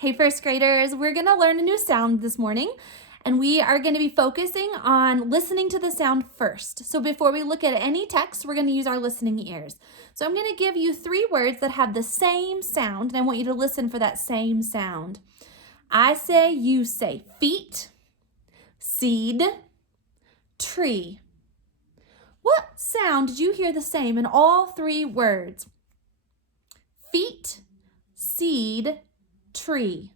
Hey first graders, we're going to learn a new sound this morning and we are going to be focusing on listening to the sound first. So before we look at any text, we're going to use our listening ears. So I'm going to give you 3 words that have the same sound and I want you to listen for that same sound. I say, you say, feet, seed, tree. What sound did you hear the same in all 3 words? Feet, seed, tree.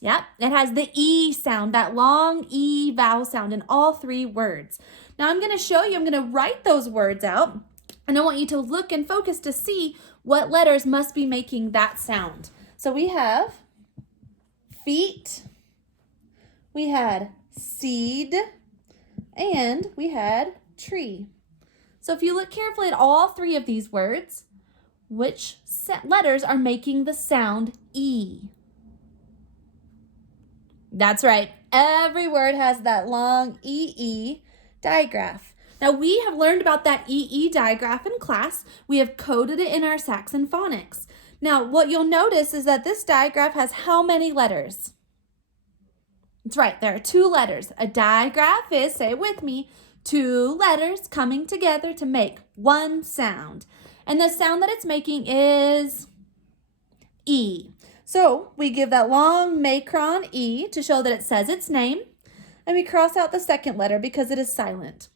Yep, it has the E sound, that long E vowel sound in all 3 words. Now I'm going to show you, I'm going to write those words out, and I want you to look and focus to see what letters must be making that sound. So we have feet, we had seed, and we had tree. So if you look carefully at all 3 of these words, which letters are making the sound E? That's right. Every word has that long EE digraph. Now we have learned about that EE digraph in class. We have coded it in our Saxon phonics. Now what you'll notice is that this digraph has how many letters? That's right, there are 2 letters. A digraph is, say it with me, 2 letters coming together to make one sound. And the sound that it's making is E. So we give that long macron E to show that it says its name, and we cross out the second letter because it is silent.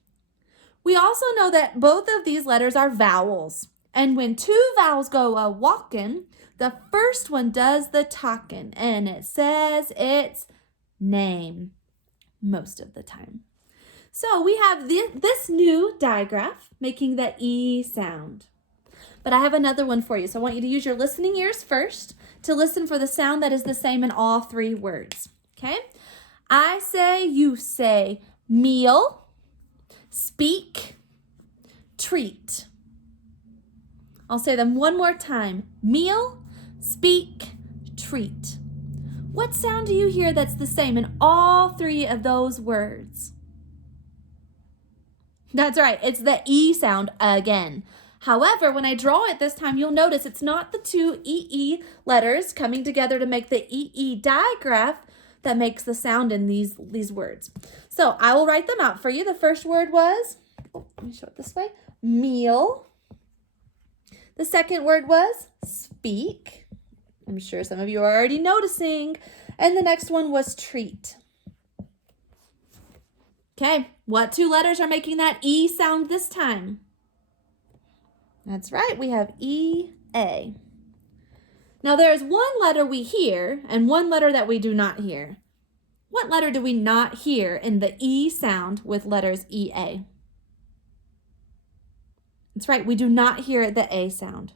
We also know that both of these letters are vowels, and when 2 vowels go a-walkin', the first one does the talkin', and it says its name most of the time. So we have this new digraph making the E sound. But I have another one for you. So I want you to use your listening ears first to listen for the sound that is the same in all 3 words. Okay? I say, you say, meal, speak, treat. I'll say them one more time. Meal, speak, treat. What sound do you hear that's the same in all 3 of those words? That's right, it's the E sound again. However, when I draw it this time, you'll notice it's not the 2 EE letters coming together to make the EE digraph that makes the sound in these words. So I will write them out for you. The first word was, let me show it this way, meal. The second word was speak. I'm sure some of you are already noticing. And the next one was treat. Okay, what 2 letters are making that E sound this time? That's right, we have E-A. Now there is 1 letter we hear and 1 letter that we do not hear. What letter do we not hear in the E sound with letters E-A? That's right, we do not hear the A sound.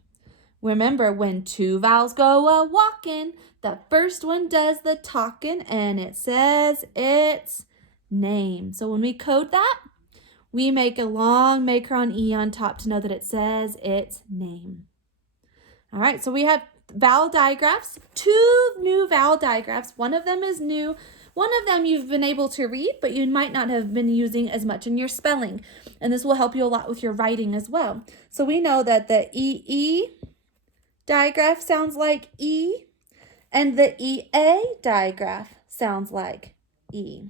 Remember, when 2 vowels go a-walkin', the first one does the talkin', and it says its name. So when we code that, we make a long macron E on top to know that it says its name. All right, so we have vowel digraphs, 2 new vowel digraphs. One of them is new. One of them you've been able to read, but you might not have been using as much in your spelling. And this will help you a lot with your writing as well. So we know that the EE digraph sounds like E, and the EA digraph sounds like E.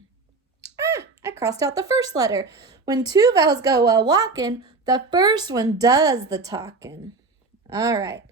I crossed out the first letter. When 2 vowels go a-walkin', the first one does the talkin'. All right.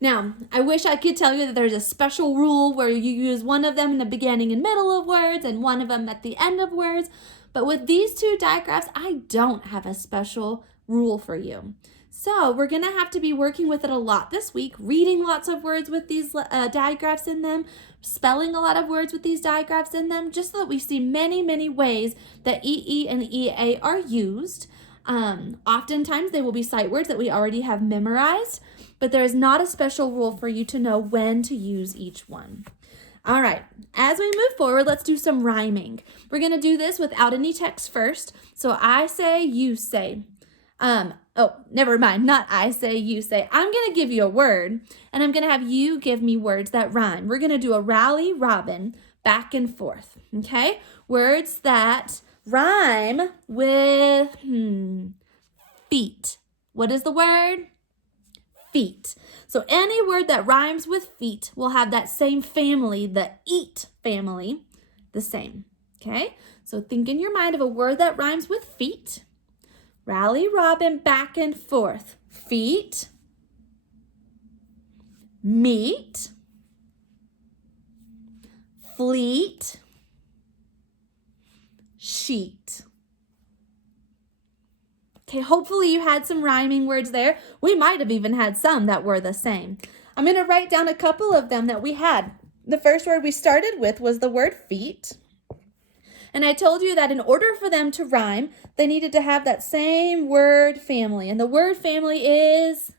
Now, I wish I could tell you that there's a special rule where you use one of them in the beginning and middle of words and one of them at the end of words. But with these 2 digraphs, I don't have a special rule for you. So we're going to have to be working with it a lot this week, reading lots of words with these digraphs in them, spelling a lot of words with these digraphs in them, just so that we see many, many ways that EE and EA are used. Oftentimes they will be sight words that we already have memorized, but there is not a special rule for you to know when to use each one. All right, as we move forward, let's do some rhyming. We're going to do this without any text first. So I say, you say. Oh, never mind, not I say, you say. I'm going to give you a word, and I'm going to have you give me words that rhyme. We're going to do a rally robin back and forth, okay? Words that rhyme with feet. What is the word? feet. So any word that rhymes with feet will have that same family, the eat family, the same. Okay? So think in your mind of a word that rhymes with feet. Rally, robin, back and forth. Feet. Meet. Fleet. Sheet. Okay, hopefully you had some rhyming words there. We might have even had some that were the same. I'm going to write down a couple of them that we had. The first word we started with was the word feet. And I told you that in order for them to rhyme, they needed to have that same word family. And the word family is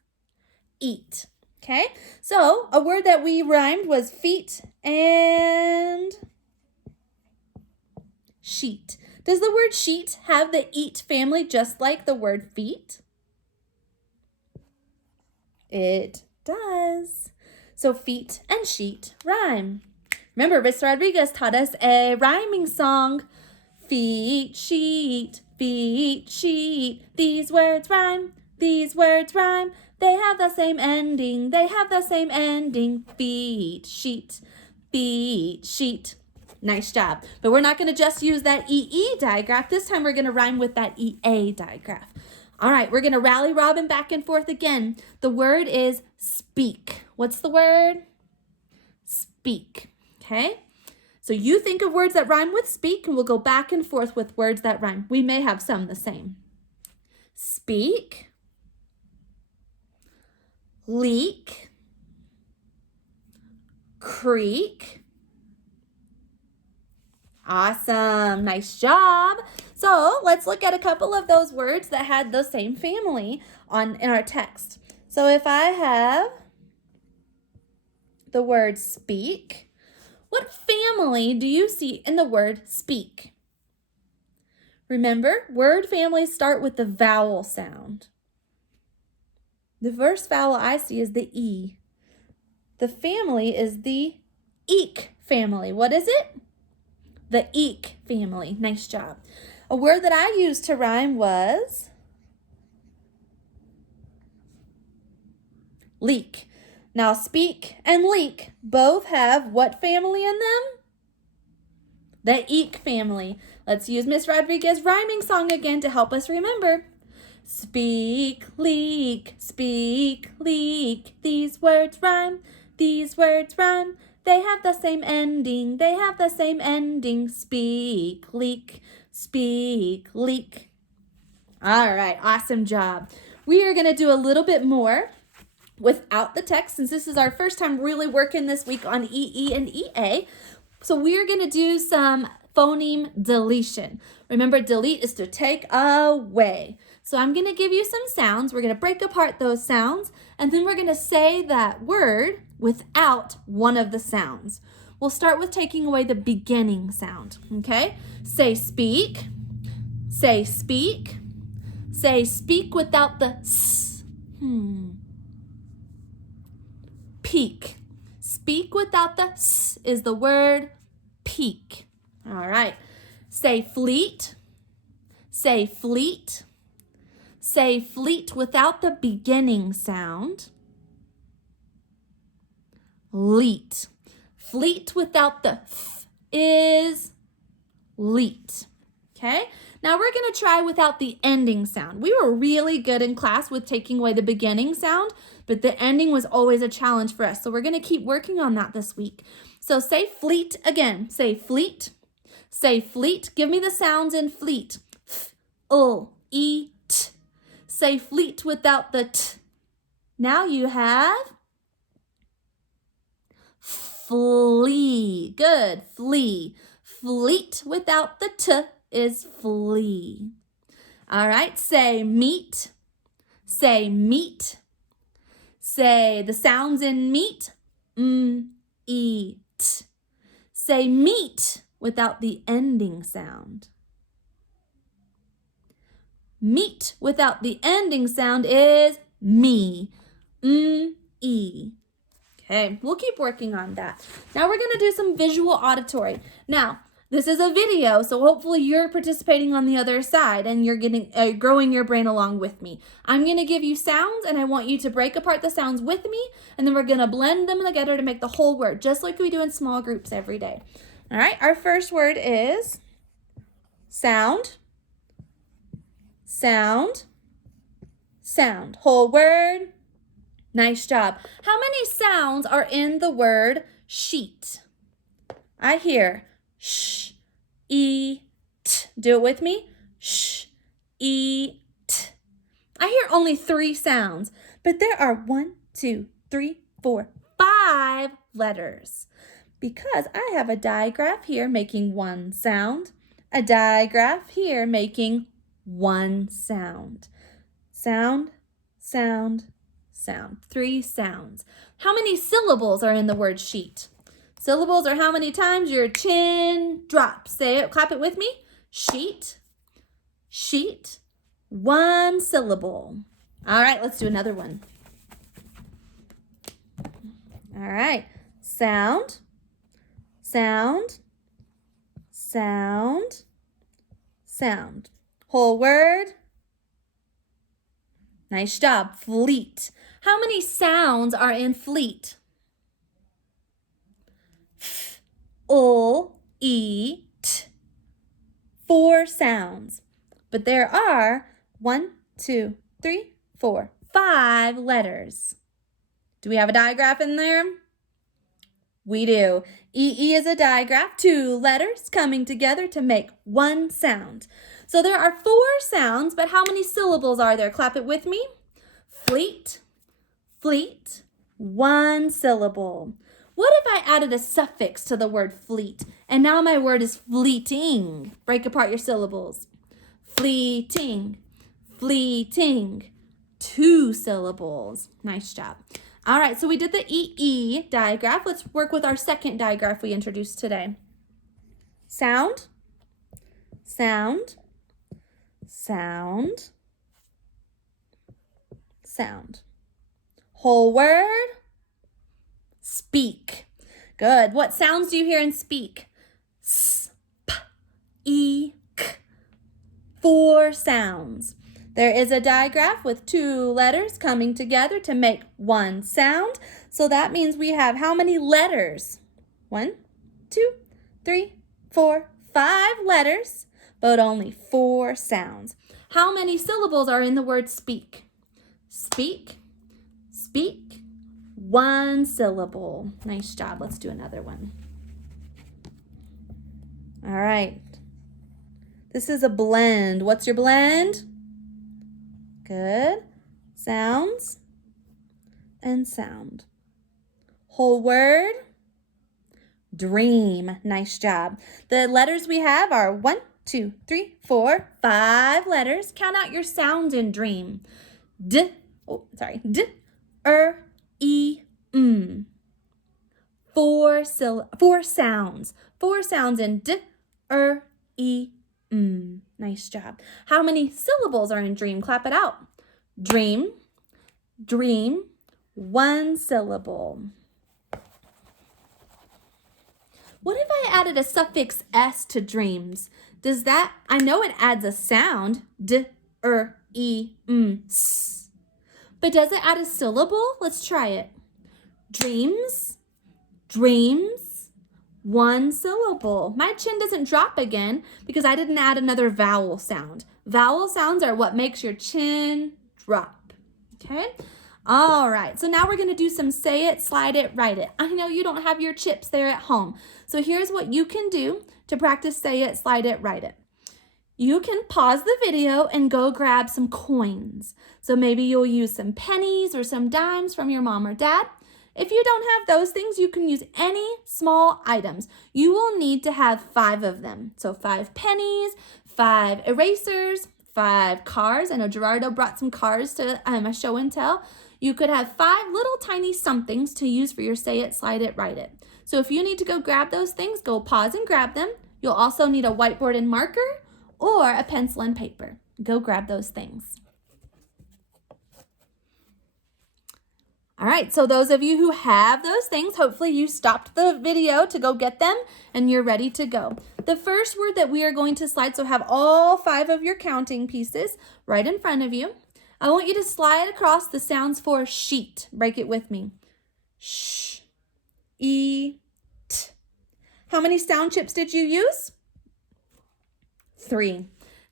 eat. Okay, so a word that we rhymed was feet and sheet. Does the word sheet have the eat family just like the word feet? It does. So feet and sheet rhyme. Remember, Miss Rodriguez taught us a rhyming song. Feet, sheet, these words rhyme, these words rhyme. They have the same ending, they have the same ending. Feet, sheet, Nice job. But we're not going to just use that EE digraph. This time we're going to rhyme with that EA digraph. All right, we're going to rally, robin, back and forth again. The word is speak. What's the word? Speak. Okay? So you think of words that rhyme with speak, and we'll go back and forth with words that rhyme. We may have some the same. Speak. Leak. Creak. Awesome. Nice job. So let's look at a couple of those words that had the same family in our text. So if I have the word speak, what family do you see in the word speak? Remember, word families start with the vowel sound. The first vowel I see is the E. The family is the eek family. What is it? The eek family. Nice job. A word that I used to rhyme was leak. Now, speak and leak both have what family in them? The eek family. Let's use Miss Rodriguez's rhyming song again to help us remember. Speak, leak, these words rhyme, these words rhyme. They have the same ending, they have the same ending. Speak, leak. All right, awesome job. We are going to do a little bit more without the text, since this is our first time really working this week on EE and EA. So we're going to do some phoneme deletion. Remember, delete is to take away. So I'm going to give you some sounds. We're going to break apart those sounds, and then we're going to say that word without one of the sounds. We'll start with taking away the beginning sound, okay? Say speak. Say speak. Say speak without the s. Peak. Speak without the s is the word peak. All right. Say fleet. Say fleet. Say fleet without the beginning sound. Leet. Fleet without the th is leet. Okay? Now we're going to try without the ending sound. We were really good in class with taking away the beginning sound, but the ending was always a challenge for us. So we're going to keep working on that this week. So say fleet again. Say fleet. Say fleet. Give me the sounds in fleet. F, e, t. Say fleet without the t. Now you have flee. Good. Flee. Fleet without the t is flee. All right. Say meet. Say meet. Say the sounds in meet. Eat. Say meet without the ending sound. Meet without the ending sound is me. E. Okay, we'll keep working on that. Now we're going to do some visual auditory. Now, This is a video, so hopefully you're participating on the other side and you're getting growing your brain along with me. I'm going to give you sounds and I want you to break apart the sounds with me, and then we're going to blend them together to make the whole word, just like we do in small groups every day. All right, our first word is sound, sound, sound. Whole word. Nice job. How many sounds are in the word sheet? I hear sh, e, t. Do it with me. Sh, e, t. I hear only 3 sounds, but there are 1, 2, 3, 4, 5 letters. Because I have a digraph here making 1 sound, a digraph here making 1 sound. Sound, sound, sound. 3 sounds. How many syllables are in the word sheet? Syllables are how many times your chin drops. Say it, clap it with me. Sheet, sheet, 1 syllable. All right, let's do another one. All right, sound, sound, sound, sound. Whole word. Nice job. Fleet. How many sounds are in fleet? F, e, t. 4 sounds. But there are 1, 2, 3, 4, 5 letters. Do we have a digraph in there? We do. E is a digraph, 2 letters coming together to make 1 sound. So there are 4 sounds, but how many syllables are there? Clap it with me. Fleet, fleet, 1 syllable. What if I added a suffix to the word fleet, and now my word is fleeting? Break apart your syllables. Fleeting, fleeting, 2 syllables. Nice job. All right, so we did the E digraph. Let's work with our second digraph we introduced today. Sound, sound, sound, sound. Whole word. Speak. Good. What sounds do you hear in speak? S, p, e, k. 4 sounds. There is a digraph with 2 letters coming together to make 1 sound. So that means we have how many letters? 1, 2, 3, 4, 5 letters, but only 4 sounds. How many syllables are in the word speak? Speak, speak, 1 syllable. Nice job. Let's do another one. All right. This is a blend. What's your blend? Good. Sounds and sound. Whole word. Dream. Nice job. The letters we have are 1, 2, 3, 4, 5 letters. Count out your sounds in dream. D, D, e, m. 4 sounds. 4 sounds in d, e, m. Nice job. How many syllables are in dream? Clap it out. Dream, dream, 1 syllable. What if I added a suffix s to dreams? Does that, I know it adds a sound, d, e, m, s. But does it add a syllable? Let's try it. Dreams, dreams, 1 syllable. My chin doesn't drop again because I didn't add another vowel sound. Vowel sounds are what makes your chin drop. Okay? All right, so now we're going to do some say it, slide it, write it. I know you don't have your chips there at home. So here's what you can do to practice say it, slide it, write it. You can pause the video and go grab some coins. So maybe you'll use some pennies or some dimes from your mom or dad. If you don't have those things, you can use any small items. You will need to have 5 of them. So 5 pennies, 5 erasers, 5 cars. I know Gerardo brought some cars to a show and tell. You could have 5 little tiny somethings to use for your say it, slide it, write it. So if you need to go grab those things, go pause and grab them. You'll also need a whiteboard and marker or a pencil and paper. Go grab those things. All right, so those of you who have those things, hopefully you stopped the video to go get them and you're ready to go. The first word that we are going to slide, so have all 5 of your counting pieces right in front of you. I want you to slide across the sounds for sheet. Break it with me. Sh, e, t. How many sound chips did you use? 3.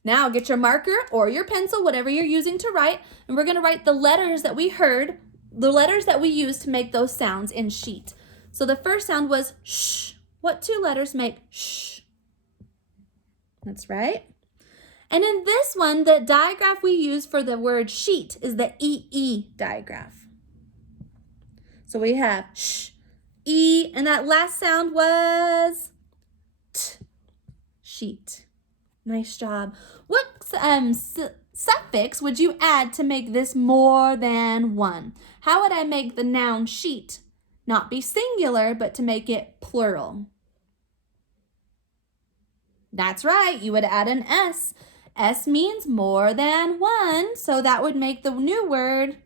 Now get your marker or your pencil, whatever you're using to write, and we're going to write the letters that we heard, the letters that we used to make those sounds in sheet. So the first sound was sh. What 2 letters make sh? That's right. And in this one, the digraph we use for the word sheet is the EE digraph. So we have sh, E, and that last sound was t, sheet. Nice job. What suffix would you add to make this more than 1? How would I make the noun sheet not be singular, but to make it plural? That's right, you would add an S. S means more than 1, so that would make the new word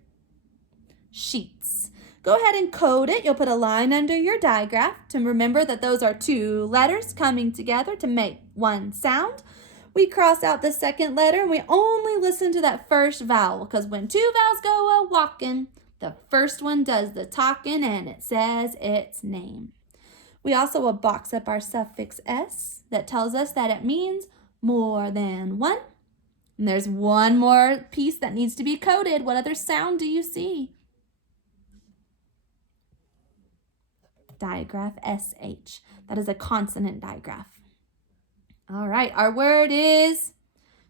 sheets. Go ahead and code it. You'll put a line under your digraph to remember that those are 2 letters coming together to make 1 sound. We cross out the second letter and we only listen to that first vowel, because when 2 vowels go a-walking, the first one does the talking and it says its name. We also will box up our suffix S that tells us that it means more than 1. And there's one more piece that needs to be coded. What other sound do you see? Digraph SH. That is a consonant digraph. All right, our word is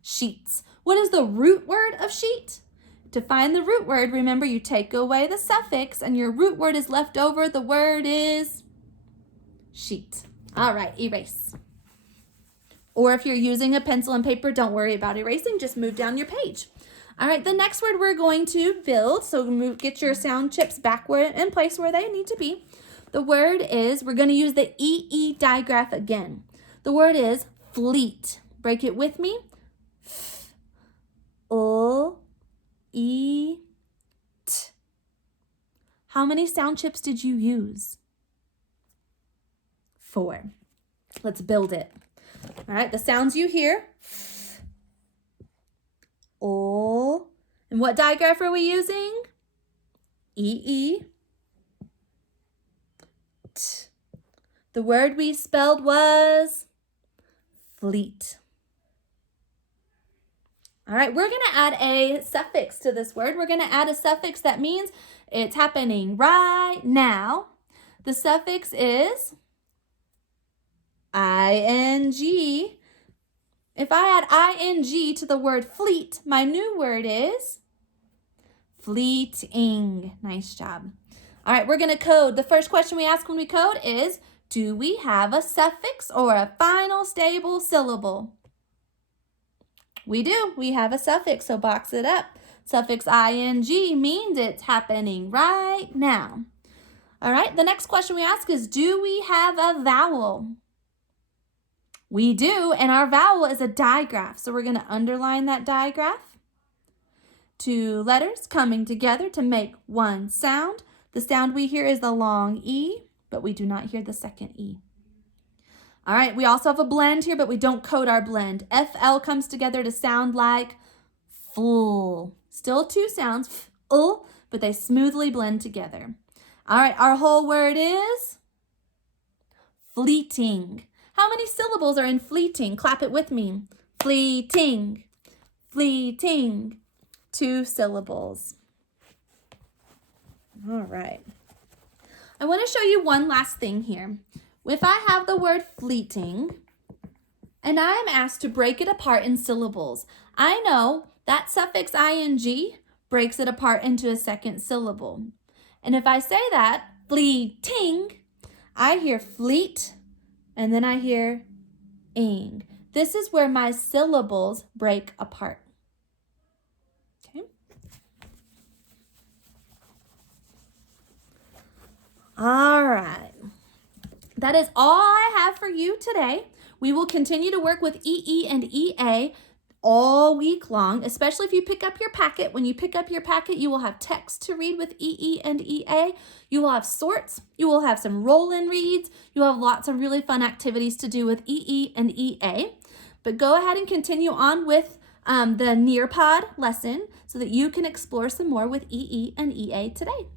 sheets. What is the root word of sheet? To find the root word, remember you take away the suffix and your root word is left over. The word is sheet. All right, erase. Or if you're using a pencil and paper, don't worry about erasing, just move down your page. All right, the next word we're going to build, so get your sound chips backward in place where they need to be. The word is, we're going to use the EE digraph again. The word is fleet. Break it with me. F, L, E, T. How many sound chips did you use? 4. Let's build it. All right, the sounds you hear. F, L. And what digraph are we using? EE. T. The word we spelled was fleet. All right, we're going to add a suffix to this word. We're going to add a suffix that means it's happening right now. The suffix is ing. If I add ing to the word fleet, my new word is fleeting. Nice job. All right, we're going to code. The first question we ask when we code is, do we have a suffix or a final stable syllable? We do. We have a suffix, so box it up. Suffix ing means it's happening right now. All right, the next question we ask is, do we have a vowel? We do, and our vowel is a digraph. So we're going to underline that digraph. 2 letters coming together to make 1 sound. The sound we hear is the long E, but we do not hear the second E. All right, we also have a blend here, but we don't code our blend. FL comes together to sound like full. Still 2 sounds, full, but they smoothly blend together. All right, our whole word is fleeting. How many syllables are in fleeting? Clap it with me. Fleeting, fleeting. 2 syllables. All right. I want to show you one last thing here. If I have the word fleeting and I am asked to break it apart in syllables, I know that suffix ing breaks it apart into a second syllable. And if I say that, fleeting, I hear fleet and then I hear ing. This is where my syllables break apart. Okay. All right. That is all I have for you today. We will continue to work with EE and EA all week long, especially if you pick up your packet. When you pick up your packet, you will have text to read with EE and EA. You will have sorts. You will have some roll-in reads. You'll have lots of really fun activities to do with EE and EA. But go ahead and continue on with the Nearpod lesson so that you can explore some more with EE and EA today.